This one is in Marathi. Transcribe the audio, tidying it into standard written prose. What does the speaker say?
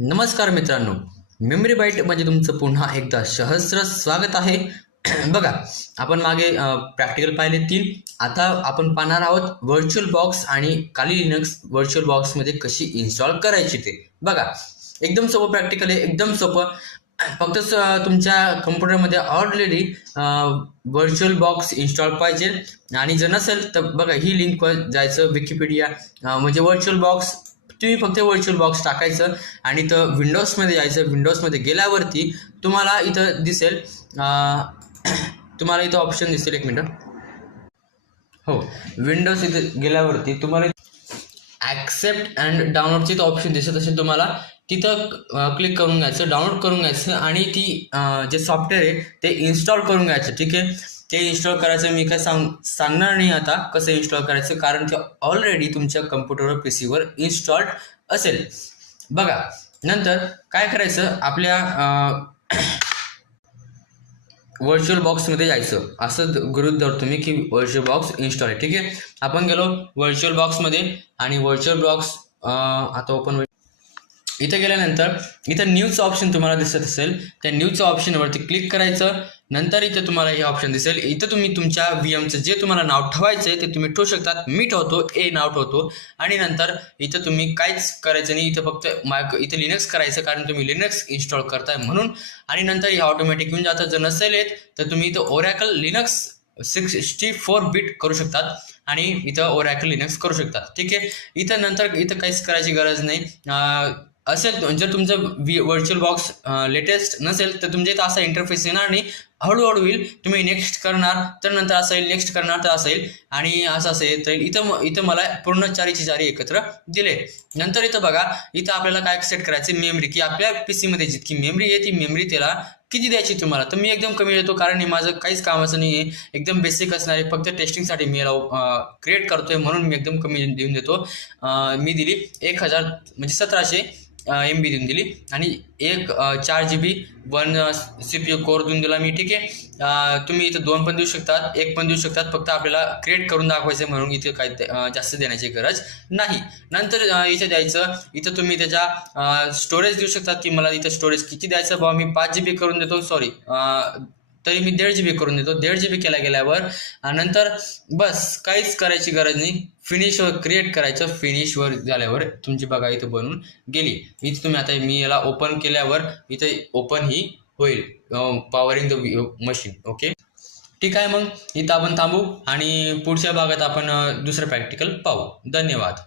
नमस्कार मित्रांनो, मेमरी बाईटमध्ये तुमचं पुन्हा एकदा सहस्र स्वागत आहे. बघा, आपण मागे प्रॅक्टिकल पाहिले 3. आता आपण पाहणार आहोत व्हर्च्युअल बॉक्स आणि काली लिनक्स व्हर्च्युअल बॉक्समध्ये कशी इन्स्टॉल करायची ते. बघा, एकदम सोपं प्रॅक्टिकल आहे, एकदम सोपं. फक्त तुमच्या कम्प्युटरमध्ये ऑलरेडी व्हर्च्युअल बॉक्स इन्स्टॉल पाहिजे आणि जर नसेल तर बघा ही लिंकवर जायचं, विकिपीडिया म्हणजे व्हर्च्युअल बॉक्स. तुम्ही फक्त व्हर्च्युअल बॉक्स टाकायचं आणि इथं विंडोजमध्ये जायचं. विंडोजमध्ये गेल्यावरती तुम्हाला इथं दिसेल, तुम्हाला इथं ऑप्शन दिसेल. एक मिनटं. हो, विंडोज इथे गेल्यावरती तुम्हाला ॲक्सेप्ट अँड डाउनलोडचे इथं ऑप्शन दिसत असेल. तुम्हाला तिथं क्लिक करून घ्यायचं, डाउनलोड करून घ्यायचं आणि ती जे सॉफ्टवेअर आहे ते इन्स्टॉल करून घ्यायचं. ठीक आहे, ते इन्स्टॉल करायचं मी काय सांगणार नाही आता कसं इन्स्टॉल करायचं, कारण ते ऑलरेडी तुमच्या कम्प्युटरवर पीसीवर इन्स्टॉल्ड असेल. बघा, नंतर काय करायचं, आपल्या व्हर्च्युअल बॉक्समध्ये जायचं. असं गृहीत धरतो मी की व्हर्च्युअल बॉक्स इन्स्टॉल आहे. ठीक आहे, आपण गेलो व्हर्च्युअल बॉक्समध्ये आणि व्हर्च्युअल बॉक्स आता ओपन. इथं गेल्यानंतर इथं न्यूजचं ऑप्शन तुम्हाला दिसत असेल, त्या न्यूजच्या ऑप्शनवरती क्लिक करायचं. नंतर इथं तुम्हाला हे ऑप्शन दिसेल. इथं तुम्ही तुमच्या VMचं जे तुम्हाला नाव ठेवायचं आहे ते तुम्ही ठेवू शकतात. मी ठेवतो, ए नाव ठेवतो. आणि नंतर इथं तुम्ही काहीच करायचं नाही, इथं फक्त इथं लिनक्स करायचं, कारण तुम्ही लिनक्स इन्स्टॉल करताय म्हणून. आणि नंतर हे ऑटोमॅटिक येऊन जातं. जर नसेल येत तर तुम्ही इथं ओरॅकल लिनक्स 64 बिट करू शकतात आणि इथं ओरॅकल लिनक्स करू शकतात. ठीक आहे, इथं नंतर इथं काहीच करायची गरज नाही असेल. जर तुमचं व्हर्च्युअल बॉक्स लेटेस्ट नसेल तर तुमच्या इथं असा इंटरफेस येणार नाही. हळूहळू होईल. तुम्ही नेक्स्ट करणार तर नंतर असं येईल, नेक्स्ट करणार तर असं येईल आणि असं येत राहील. इथं मला पूर्ण चारी एकत्र दिले. नंतर इथं बघा, इथं आपल्याला काय सेट करायचं, मेमरी, की आपल्या पीसीमध्ये जितकी मेमरी आहे ती मेमरी त्याला किती द्यायची तुम्हाला. तर मी एकदम कमी देतो, कारण हे माझं काहीच कामाचं नाही आहे, एकदम बेसिक असणार आहे. फक्त टेस्टिंगसाठी मी याला क्रिएट करतोय म्हणून मी एकदम कमी देऊन देतो. मी दिली 1000 म्हणजे 1700 MB देऊन दिली आणि 4 GB 1 CPU कोर देऊन दिला मी. ठीक आहे, तुम्ही इथं 2 पण देऊ शकतात, 1 पण देऊ शकतात. फक्त आपल्याला क्रिएट करून दाखवायचं म्हणून इथे काही जास्त देण्याची गरज नाही. नंतर इथे द्यायचं, इथं तुम्ही त्याच्या स्टोरेज देऊ शकतात की मला इथं स्टोरेज किती द्यायचं. बाबा मी 5 GB करून देतो, सॉरी तरी मी 1.5 GB करून देतो. 1.5 GB केला गेल्यावर नंतर बस काहीच करायची गरज नाही. फिनिशवर क्रिएट करायचं. फिनिशवर झाल्यावर तुमची बघा इथं बनून गेली. इथं तुम्ही आता मी याला ओपन केल्यावर इथे ओपन ही होईल, पॉवरिंग द मशीन. ओके, ठीक आहे. मग इथं आपण थांबू आणि पुढच्या भागात आपण दुसरं प्रॅक्टिकल पाहू. धन्यवाद.